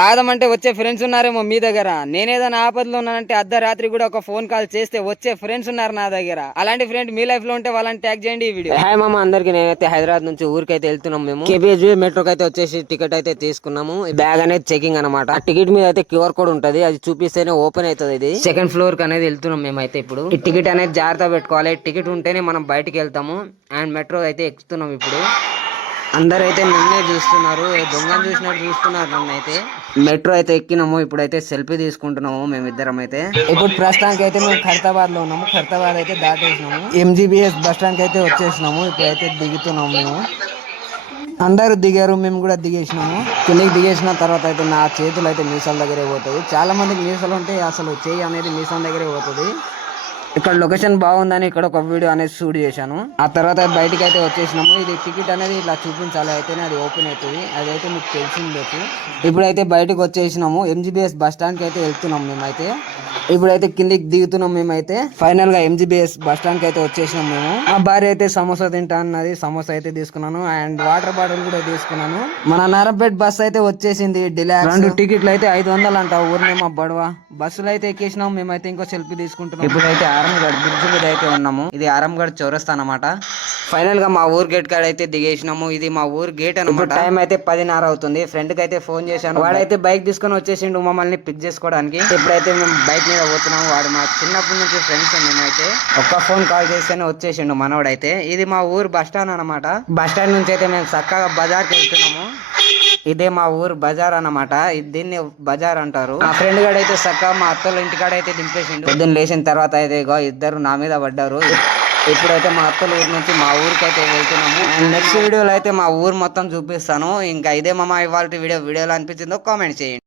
తాగదామంటే వచ్చే ఫ్రెండ్స్ ఉన్నారేమో మీ దగ్గర. నేనేదైనా ఆపదలో ఉన్నానంటే అర్ధరాత్రి కూడా ఒక ఫోన్ కాల్ చేస్తే వచ్చే ఫ్రెండ్స్ ఉన్నారు నా దగ్గర. అలాంటి ఫ్రెండ్ మీ లైఫ్ లో ఉంటే వాళ్ళని ట్యాగ్ చేయండి ఈ వీడియో. హాయ్ మామ అందరికి, నేనైతే హైదరాబాద్ నుంచి ఊరికైతే వెళ్తున్నాం. మేము కేబిహెచ్ మెట్రోకి అయితే వచ్చేసి టికెట్ అయితే తీసుకున్నాము. బ్యాగ్ అనేది చెకింగ్ అనమాట. ఆ టికెట్ మీద అయితే క్యూఆర్ కోడ్ ఉంటది, అది చూపిస్తేనే ఓపెన్ అవుతుంది. ఇది సెకండ్ ఫ్లోర్ కి అనేది వెళ్తున్నాం మేమైతే. ఇప్పుడు ఈ టికెట్ అనేది జాగ్రత్త పెట్టుకోవాలి. టికెట్ ఉంటేనే మనం బయటికి వెళ్తాము. అండ్ మెట్రో అయితే ఎక్కుతున్నాం ఇప్పుడు. అందరైతే నన్నే చూస్తున్నారు, దొంగను చూసినట్టు చూస్తున్నారు నన్ను అయితే. మెట్రో అయితే ఎక్కినాము, ఇప్పుడైతే సెల్ఫీ తీసుకుంటున్నాము మేమిద్దరం అయితే. ఇప్పుడు ప్రస్తుతానికి అయితే మేము ఖైరతాబాద్ లో ఉన్నాము. ఖైరతాబాద్ అయితే దాటేసినాము, ఎంజీబీఎస్ బస్ స్టాండ్ కి అయితే వచ్చేసినాము. ఇప్పుడైతే దిగుతున్నాము మేము. అందరూ దిగారు, మేము కూడా దిగేసినాము. కిందకి దిగేసిన తర్వాత అయితే నా చేతులు అయితే మీసాల దగ్గరే పోతుంది. చాలా మందికి మీసాలు ఉంటే అసలు చేయి అనేది మీసాల దగ్గరే పోతుంది. ఇక్కడ లొకేషన్ బాగుందని ఇక్కడ ఒక వీడియో అనేది షూట్ చేశాను. ఆ తర్వాత బయటికి అయితే వచ్చేసినాము. ఇది టికెట్ అనేది ఇట్లా చూపించాలి, అయితేనే అది ఓపెన్ అవుతుంది. అదైతే మీకు తెలిసిండొచ్చు. ఇప్పుడైతే బయటకు వచ్చేసినాము, ఎంజీబీఎస్ బస్ స్టాండ్ కి అయితే వెళ్తున్నాం మేమైతే. ఇప్పుడైతే కిందికి దిగుతున్నాం మేమైతే. ఫైనల్ గా ఎంజీబీఎస్ బస్ స్టాండ్ కి అయితే వచ్చేసినాం మేము. మా భార్య అయితే సమోసా తింటా అన్నది, సమోసా అయితే తీసుకున్నాను. అండ్ వాటర్ బాటిల్ కూడా తీసుకున్నాను. మన నారంపేట బస్ అయితే వచ్చేసింది. డిలాక్స్ 2 టికెట్లు అయితే 500 అంట. ఊరినే మా బడవ బస్సులో అయితే ఎక్కేసినాం మేమైతే. ఇంకో సెల్ఫీ తీసుకుంటున్నాం. ఇప్పుడైతే ఆరంగఢ్ బ్రిడ్జ్ మీద అయితే ఉన్నాము. ఇది ఆరంగఢ్ చౌరస్తా అన్నమాట. ఫైనల్ గా మా ఊరు గేట్ కాడ అయితే దిగేసినాము. ఇది మా ఊరు గేట్ అనమాట. టైం అయితే 10:30 అవుతుంది. ఫ్రెండ్ కి అయితే ఫోన్ చేశాను, వాడైతే బైక్ తీసుకొని వచ్చేసిండు మమ్మల్ని పిక్ చేసుకోవడానికి. ఇప్పుడైతే మేము బైక్ మీద పోతున్నాము. వాడు మా చిన్నప్పటి నుంచి ఫ్రెండ్స్. మేమైతే ఒక్క ఫోన్ కాల్ చేస్తేనే వచ్చేసిండు మనోడైతే. ఇది మా ఊరు బస్ స్టాండ్ అనమాట. బస్ స్టాండ్ నుంచి అయితే మేము చక్కగా బజార్కి వెళ్తున్నాము. ఇదే మా ఊరు బజార్ అన్నమాట. దీన్ని బజార్ అంటారు. మా ఫ్రెండ్ గాడు అయితే చక్కగా మా అత్తల ఇంటికాడ అయితే దింపేసిండు. పొద్దున్న లేచిన తర్వాత అయితే ఇద్దరు నా మీద పడ్డారు. ఇప్పుడైతే మా అత్తల ఊరు నుంచి మా ఊరికి అయితే వెళ్తున్నాము. అండ్ నెక్స్ట్ వీడియోలో అయితే మా ఊరు మొత్తం చూపిస్తాను. ఇంకా ఇదే మామ ఇవాళ వీడియోలో అనిపించిందో కామెంట్ చేయండి.